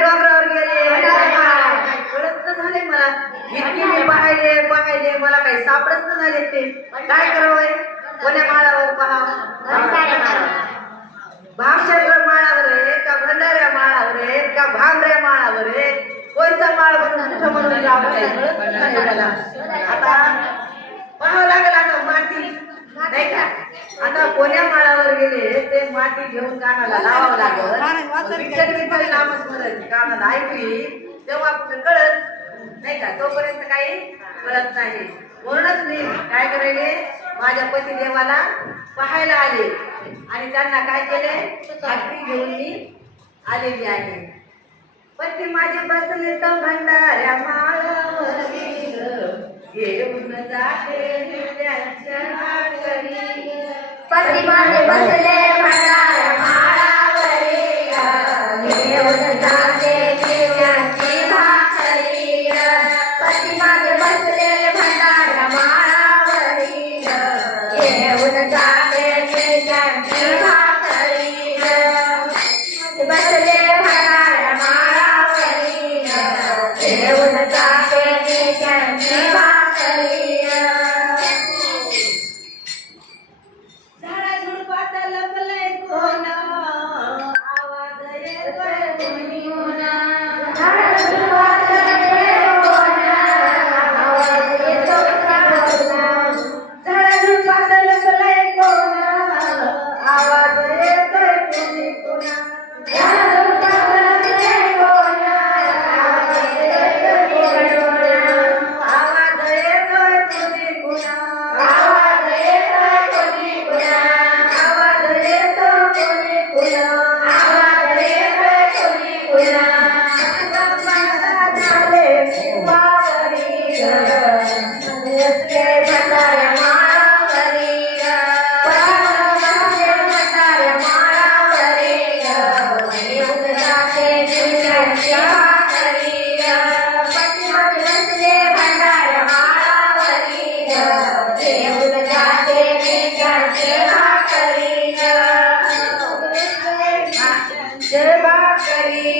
डोंगरावर गेले कळत झाले मला. इतकी मी पाहिले मला काही सापडत झाले. ते काय करावं? कोण्या माळावर पहा, भामचंद्र माळावर आहे का भंडाऱ्या माळावर आहे का भांबऱ्या माळावर आहे? कोणता माळ म्हणून कुठं म्हणून मला आता पाहावं लागेल. आता माती नाही का, आता कोण्या माळावर गेले ते माती घेऊन कानाला लावावं लागल. नामस्मरण कानाला ऐकली तेव्हा कुठं कळत नाही का, तोपर्यंत काही कळत नाही. म्हणूनच मी काय करायले, माझ्या पतिदेवाला पाहायला आले आणि त्यांना काय केले, भाकरी घेऊन मी आलेली आहे. पती माझे बसले तर भंडाऱ्या माळावरी घेऊन जाते त्यांच्या भाकरी. पती माझे बसले भंडाऱ्या माळावरी घेऊन जाते त्यांची भाकरी. पती माझे बसले भंडाऱ्या माळावरी घेऊन जाते त्यांची भाकरी. बसले भंडाऱ्या माळावरी घेऊन जाते त्यांची भाकरी. झाडाझुडपात लपलंय कोण, आवाज येतोय कोणीहून. झाडाझुडपात लपलंय कोण, आवाज येतोय कोणीहून. झाडाझुडपात लपलंय कोण, आवाज येतोय कोणीहून. झाडाझुडपात लपलंय कोण, आवाज येतोय कोणीहून. आवाज येतोय कोणीहून. आवाज येतोय कोणीहून. आवाज येतोय कोणीहून. आवाज येतोय कोणीहून. झाले वावरी बसले भंडाऱ्या माळावरी बसले भंडाऱ्या माळावरी घेऊन जाते त्यांची भाकरी. पती माझे बसले भंडाऱ्या माळावरी घेऊन जाते त्यांची भाकरी. जय भाकरी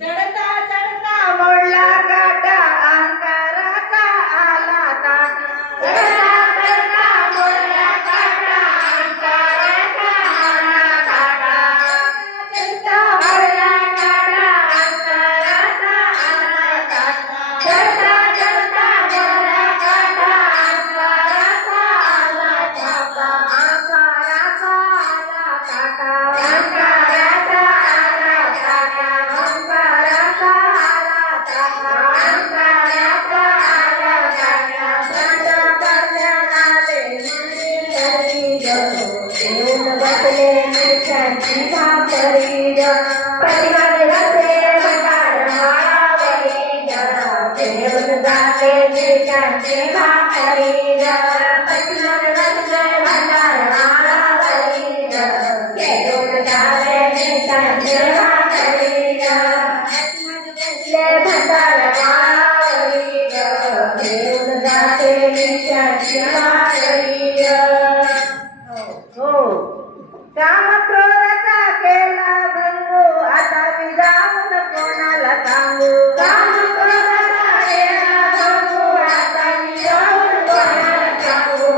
चढता चढता मोडला काटा, अंकाराचा आला ताटा. चढता चढता मोडला काटा, अंकाराचा आला ताटा. चढता मोडला काटा, अंकाराचा आला ताटा. चढता चढता मोडला काटा, अंकाराचा आला ताटा. अंकाराचा आला ताटा. अंकाराचा आला ताटा. अंकाराचा आला ताटा. अंकाराचा आला ताटा. बंड पडल्याने मंदिरी घेऊन बसले मिरच्यांची भाकरी. पती माझे बसले भंडाऱ्या माळावरी घेऊन जाते मिरच्यांची भाकरी. पती माझे बसले भंडाऱ्या माळावरी घेऊन जाते मिरच्यांची भाकरी. बसले भंडाऱ्या माळावरी घेऊन जाते मिरच्यांची भाकरी. हो, काम क्रोधाचा केला भंगू, आता मी जाऊन कोणाला सांगू. काम क्रोधाचा केला भंगू, आता मी जाऊन कोणाला सांगू.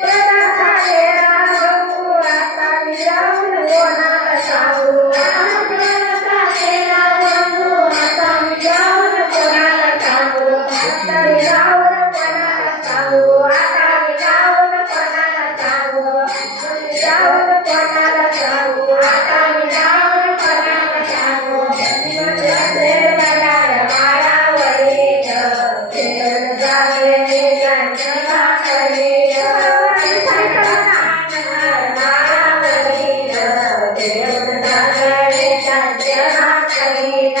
क्रोधाचा केला भंगू, आता मी जाऊन कोणाला सांगू. काम क्रोधाचा केला भंगू, आता मी जाऊन कोणाला सांगू. आता मी जाऊन कोणाला सांगू. आता मी जाऊन कोणाला सांगू. जाऊन कोणाला सांगू. आता मी जाऊन कोणाला सांगू. बसले भंडाऱ्या माळावरी घेऊन जाते मिरच्यांची भाकरी. माळावरी घेऊन जाते मिरच्यांची भाकरी.